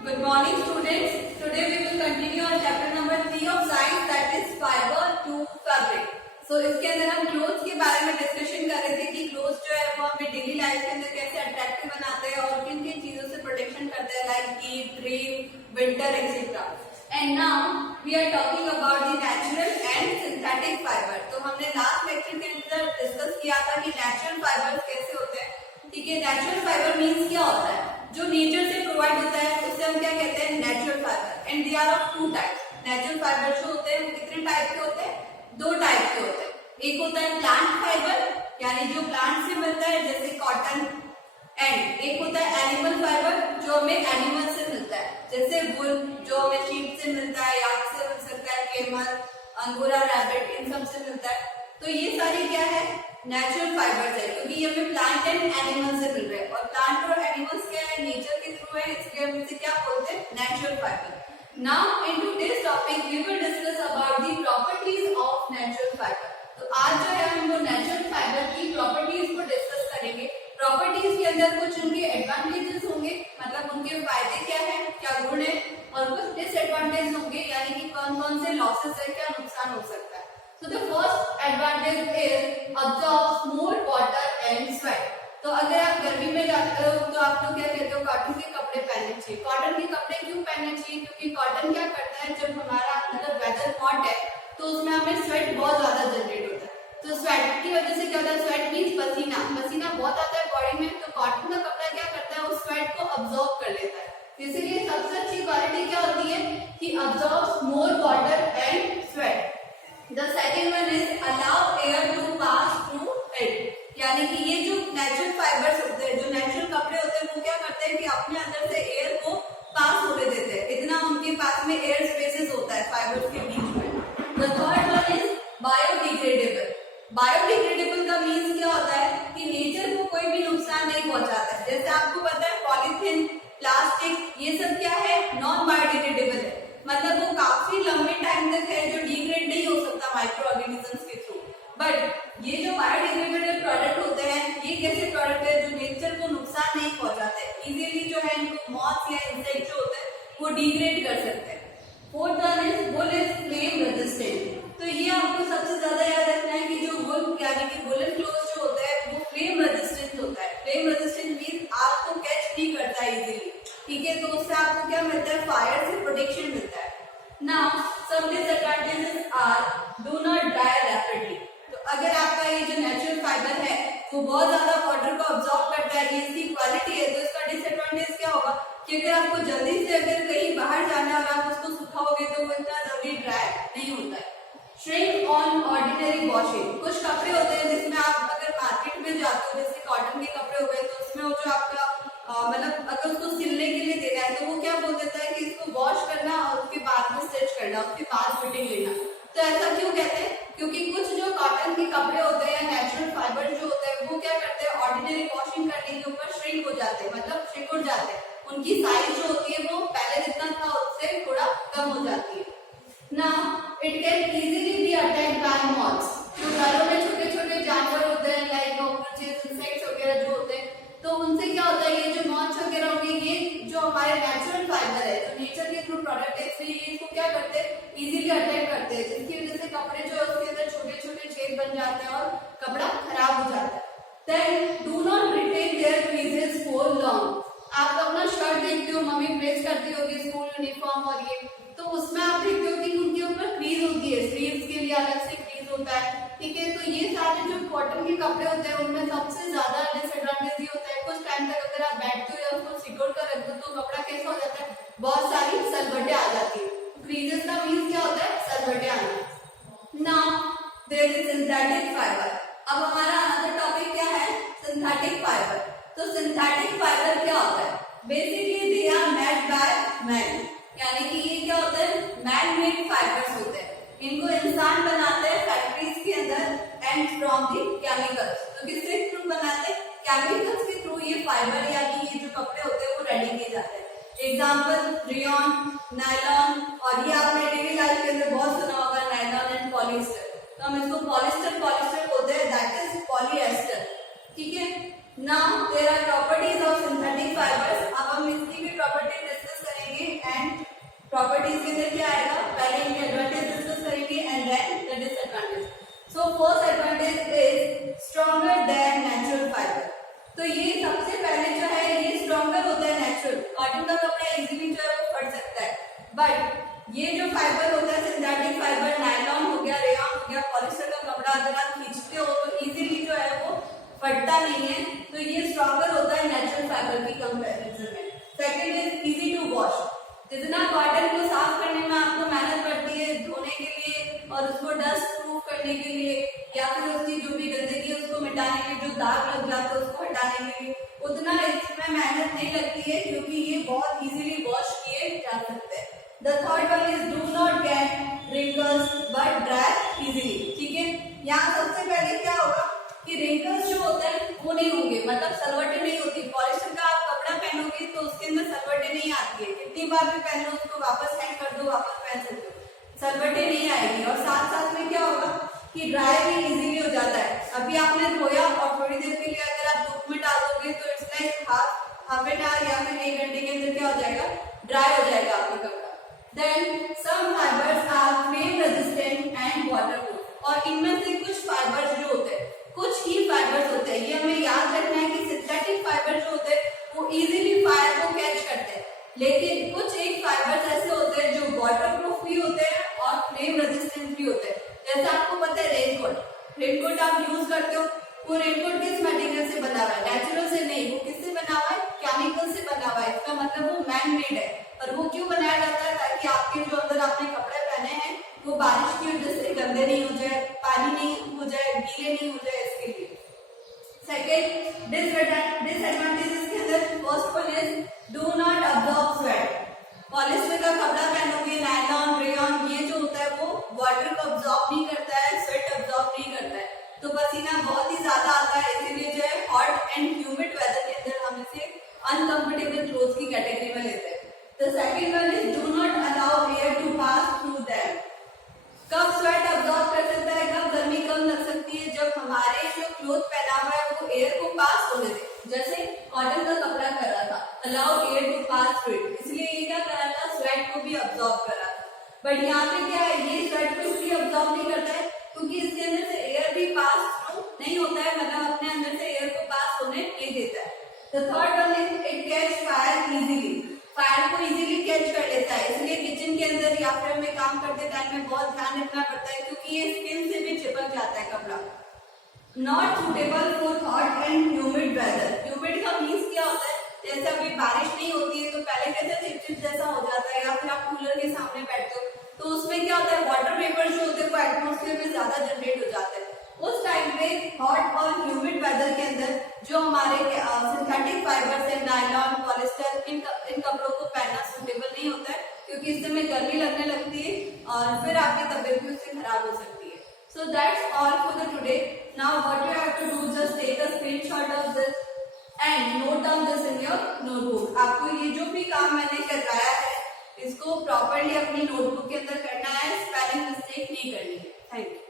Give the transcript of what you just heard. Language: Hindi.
Good morning students. Today we will continue our chapter number 3 of science, that is fiber to fabric. So इसके अंदर हम क्लोथ्स के बारे में डिस्कशन कर रहे थे कि क्लोथ्स जो है वो हमें डेली लाइफ के अंदर कैसे अट्रैक्टिव बनाते हैं और किन किन चीजों से प्रोटेक्शन करते हैं, like heat, rain, winter etcetera. And now we are talking about the natural and synthetic fibre. तो हमने लास्ट लेक्चर के अंदर डिस्कस किया था कि नेचुरल फाइबर्स कैसे होते हैं. ठीक है, नेचुरल फाइबर मीन्स क्या होता है? जो नेचर से प्रोवाइड होता है उसे हम क्या कहते हैं? Natural fibre. And they are of two types. Natural fibre जो होते हैं वो कितने टाइप के होते हैं? दो टाइप के होते हैं. एक होता है प्लांट फाइबर, यानी जो प्लांट से मिलता है जैसे कॉटन. एंड एक होता है एनिमल फाइबर जो हमें एनिमल से मिलता है, जैसे वुल जो हमें शीप से मिलता है, याक से मिल सकता है, केमल, अंगोरा रैबिट, इन सब से मिलता है. तो ये सारी क्या है? नेचुरल फाइबर्स है, क्योंकि ये हमें प्लांट एंड एनिमल से मिल रहे हैं. और प्लांट और एनिमल्स क्या है? नेचर के थ्रू है, इसलिए हम इसे क्या बोलते हैं? Natural fibre. Now in today's topic we will discuss about the properties of natural fibre. तो आज जो है हम वो नेचुरल फाइबर की प्रॉपर्टीज को डिस्कस करेंगे. प्रॉपर्टीज के अंदर कुछ उनके एडवांटेजेस होंगे, मतलब उनके फायदे क्या है, क्या गुण है, और कुछ डिसएडवांटेज होंगे, यानी कि कौन कौन से लॉसेस है, क्या नुकसान हो सकता है. So the first advantage is absorbs more water and sweat. तो अगर आप गर्मी में जाते हो तो आप लोग क्या कहते हो? कॉटन के कपड़े पहनने चाहिए. कॉटन के कपड़े क्यों पहनने चाहिए? क्योंकि कॉटन क्या करता है, जब हमारा मतलब वेदर हॉट है तो उसमें हमें स्वेट बहुत ज्यादा जनरेट होता है. तो स्वेट की वजह से क्या होता है? स्वेट मीन्स पसीना. पसीना बहुत आता है बॉडी में, तो कॉटन का कपड़ा क्या करता है? उस स्वेट को अब्सॉर्ब कर लेता है. इसीलिए सबसे अच्छी क्वालिटी क्या होती है कि absorbs more water and sweat. The second one is allow air to pass through it. यानी कि ये जो नेचुरल फाइबर्स होते हैं, जो नेचुरल कपड़े होते हैं, वो क्या करते हैं कि अपने अंदर से एयर को पास होने देते हैं. इतना उनके पास में एयर स्पेसेस होता है फाइबर्स के बीच में. The third one is biodegradable. Biodegradable का मीन्स क्या होता है कि नेचर को कोई भी नुकसान नहीं पहुंचाता है. जैसे आपको पता है पॉलीथीन, प्लास्टिक, ये सब क्या है? नॉन बायोडिग्रेडेबल है. मतलब वो काफी लंबे टाइम तक है, जो डिग्रेड नहीं हो सकता माइक्रो ऑर्गेनिजम्स के थ्रू. बट ये जो बायोडिग्रेडेबल प्रोडक्ट होते हैं, ये कैसे प्रोडक्ट है जो नेचर को नुकसान नहीं पहुंचाते. इजीली जो है इनको मॉथ या इंसेक्ट जो होते हैं वो डिग्रेड कर सकते हैं. Fourth one is wool is flame resistant. तो ये आपको सबसे ज्यादा याद रखना है कि जो वुल यानी कि वुलन क्लोथ जो होता है वो फ्लेम रेजिस्टेंट होता है. फ्लेम रेजिस्टेंट मीन्स आग को कैच नहीं करता है इजीली. ठीक है, तो उससे आपको क्या मिलता है? फायर से प्रोटेक्शन मिलता है. Now some disadvantages are do not dry rapidly. तो अगर आपका ये जो नेचुरल फाइबर है वो बहुत ज्यादा वाटर को अब्सॉर्ब करता है, ये इसकी क्वालिटी है, तो इसका डिसएडवांटेज क्या होगा कि अगर आपको जल्दी से अगर कहीं बाहर जाना है और आप उसको सुखाओगे तो वो इतना जल्दी ड्राई नहीं होता है. Shrink on ordinary washing. कुछ कपड़े होते हैं जिसमें आप अगर मार्केट में जाते हो, जैसे कॉटन के कपड़े हो गए, तो उसमें वो जो आपका मतलब अगर उसको सिलने के लिए देना है तो वो क्या बोल देता है कि इसको वॉश करना और उसके बाद में स्टिच करना, उसके बाद फिटिंग लेना. तो ऐसा क्यों कहते हैं? क्योंकि कुछ जो कॉटन के कपड़े होते हैं, नेचुरल फाइबर जो होते हैं, वो क्या करते हैं? ऑर्डिनरी वॉशिंग करने के ऊपर श्रिंक हो जाते हैं, मतलब सिकुड़ जाते हैं. उनकी साइज जो होती है वो पहले जितना था उससे थोड़ा कम हो जाती है. Now it can easily B attacked by moths. जो घरों में छोटे छोटे जानवर होते हैं, लाइक कॉकरोचेस, इंसेक्ट्स वगैरह जो होते हैं, तो उनसे क्या होता है? ये जो मॉथ्स वगैरह होंगे, ये जो हमारे नेचुरल फाइबर है, जो नेचर के थ्रू प्रोडक्ट है, इसलिए ये इसको क्या करते हैं? इजीली अटैक करते हैं, जिसकी वजह से कपड़े जो है उसके अंदर छोटे छोटे छेद बन जाते हैं और कपड़ा खराब हो जाता है. Then do not retain their creases for long. आप अपना शर्ट देखते हो, मम्मी प्रेस करती होगी स्कूल यूनिफॉर्म, और ये तो उसमें आप देखते हो कि उनके ऊपर क्रीज होती है, स्लीव्स के लिए अलग से क्रीज होता है. ठीक है, तो ये सारे जो कॉटन के कपड़े होते हैं उनमें सबसे ज्यादा डिसएडवांटेज ये होता है, कुछ टाइम तक अगर आप बैठते हो या उसको सिकुड़ कर रख दो तो कपड़ा कैसा हो जाता है? बहुत सारी सलवटें आ जाती है. क्रीजेस का मीन्स क्या होता है? सलवटें आना. Now there is synthetic fibre. अब हमारा अगला टॉपिक क्या है? Synthetic fibre. तो सिंथेटिक फाइबर क्या होता है? Basically they are made by man, यानी कि ये क्या होता है? मैन मेड फाइबर्स होते हैं. इनको इंसान बनाते हैं फैक्ट्रीज के अंदर एंड फ्रॉम दी केमिकल्स. तो किसके थ्रू बनाते हैं? केमिकल्स के थ्रू ये फाइबर यानी ये जो कपड़े होते हैं वो रेडी किए जाते हैं. एग्जाम्पल रेयॉन, नायलॉन, और ये आपने डेली लाइफ के अंदर बहुत सुना होगा नायलॉन एंड पॉलिस्टर. तो हम इसको पॉलिस्टर बोलते हैं, दैट इज पॉलीएस्टर. ठीक है. Now there are properties of synthetic fibres. अब हम इसकी भी प्रॉपर्टी डिस्कस करेंगे. First advantage is stronger than natural fibre. तो ये सबसे पहले जो है ये स्ट्रॉन्गर होता है नेचुरल। कॉटन का कपड़ा इजीली जो है वो फट सकता है, बट ये जो फाइबर होता है सिंथेटिक फाइबर, नायलॉन हो गया, रेयॉन हो गया, पॉलिस्टर का कपड़ा अगर आप खींचते हो तो इजीली जो है वो फटता नहीं है। तो ये स्ट्रॉन्गर होता है नेचुरल फाइबर की कंपैरिजन में। Second is easy to wash. जितना कॉटन को साफ करने में आपको मेहनत पड़ती है धोने के लिए और उसको डस्ट प्रूफ करने के लिए, या फिर उसकी जो भी गंदगी है उसको मिटाने के लिए, जो दाग लग जाता है उसको हटाने के लिए, उतना इसमें मेहनत नहीं लगती है क्योंकि ये बहुत इजीली वॉश किए जा सकते हैं। The third one is do not gate wrinkles but dry easily. ठीक है, यहाँ सबसे पहले क्या होगा कि रिंकल्स जो होते हैं वो नहीं होंगे, मतलब सलवटें नहीं होती। पॉलिस्टर का आप कपड़ा पहनोगे तो उसके अंदर सलवटें नहीं आती है, कितनी बार भी पहन लो उसको वापस हैंग कर दो वापस पहन सकते हो, सलवटें नहीं आएगी। और साथ साथ में क्या होगा कि ड्राई भी इजीली हो जाता है। अभी आपने धोया और थोड़ी देर के लिए अगर आप धूप में डाल दोगे तो it's like half an hour या फिर 1 घंटे के अंदर क्या हो जाएगा, ड्राई हो जाएगा आपका कपड़ा। Then some fibres are flame resistant and waterproof. और इनमें से कुछ फाइबर्स जो होते हैं, कुछ ही फाइबर्स होते हैं, ये हमें याद रखना है कि सिंथेटिक फाइबर जो होते हैं वो इजीली फायर को कैच करते हैं, लेकिन कुछ एक फाइबर्स ऐसे होते हैं जो वाटरप्रूफ भी होते हैं और फ्लेम रेजिस्टेंट भी होते हैं। जैसे आपको पता है रेनकोट आप यूज करते हो, वो रेनकोट किस मटेरियल से बना हुआ है, नेचुरल से नहीं, वो किससे बना हुआ है, केमिकल से बना हुआ है। इसका मतलब वो मैन मेड है। और वो क्यों बनाया जाता है, ताकि आपके जो अंदर आपने कपड़े पहने हैं वो बारिश की वजह से गंदे नहीं हो जाए, पानी नहीं हो जाए, गीले नहीं हो जाए, इसके लिए। सेकेंड डिसएडवांटेज इसके अंदर first one is do not absorb sweat. Polyester का कपड़ा पहनोगे, नायलॉन, रेयॉन, ये जो होता है वो वाटर को अब्जॉर्ब नहीं करता है, स्वेट अब्जॉर्ब नहीं करता है, तो पसीना बहुत ही ज्यादा आता है। इसीलिए जो है हॉट एंड ह्यूमिड वेदर के अंदर हम इसे अनकंफर्टेबल क्लोथ्स की कैटेगरी में लेते हैं। The second one is do not allow air to pass through them. कब स्वेट अब्जॉर्ब कर सकता है, कब गर्मी कम लग सकती है, जब हमारे जो क्लोथ पहना हुआ है वो एयर को पास होने दे। जैसे कॉटन का कपड़ा कर रहा था, allow air to pass through it, इसलिए ये क्या कर रहा था, स्वेट को भी अब्जॉर्ब कर रहा था। बट यहाँ पे क्या है, ये स्वेट को इसलिए अब्जॉर्ब नहीं करता है क्योंकि इसके अंदर से एयर भी पास थ्रू नहीं होता है, मतलब अपने अंदर से एयर को पास होने नहीं देता है। The third one is it catch fire easily. Fire को इजीली कैच कर लेता है, इसलिए किचन के अंदर या फिर हमें काम करते टाइम में बहुत ध्यान रखना पड़ता है क्योंकि ये स्किन से भी चिपक जाता है कपड़ा। Not suitable for hot and humid weather. Humid का मीन्स क्या होता है, जैसे अभी बारिश नहीं होती है तो पहले कैसे चिपचिप जैसा हो जाता है, या फिर आप कूलर के सामने बैठते हो तो उसमें क्या होता है, वाटर वेपर जो होते हैं वो एटमोस्फेयर में ज्यादा जनरेट हो जाता है। उस टाइम पे हॉट और ह्यूमिड वेदर के अंदर जो हमारे सिंथेटिक फाइबर्स है, नायलॉन, पॉलिस्टर, इन कपड़ों को पहनना सूटेबल नहीं होता है क्योंकि इससे में गर्मी लगने लगती है और फिर आपकी तबीयत भी उससे खराब हो सकती है। So that's all for the today. Now what you have to do, just take a screenshot of this and note down this in your notebook. आपको ये जो भी काम मैंने करवाया है इसको प्रॉपरली अपनी नोटबुक के अंदर करना है, स्पेलिंग मिस्टेक नहीं करनी है। Thank you.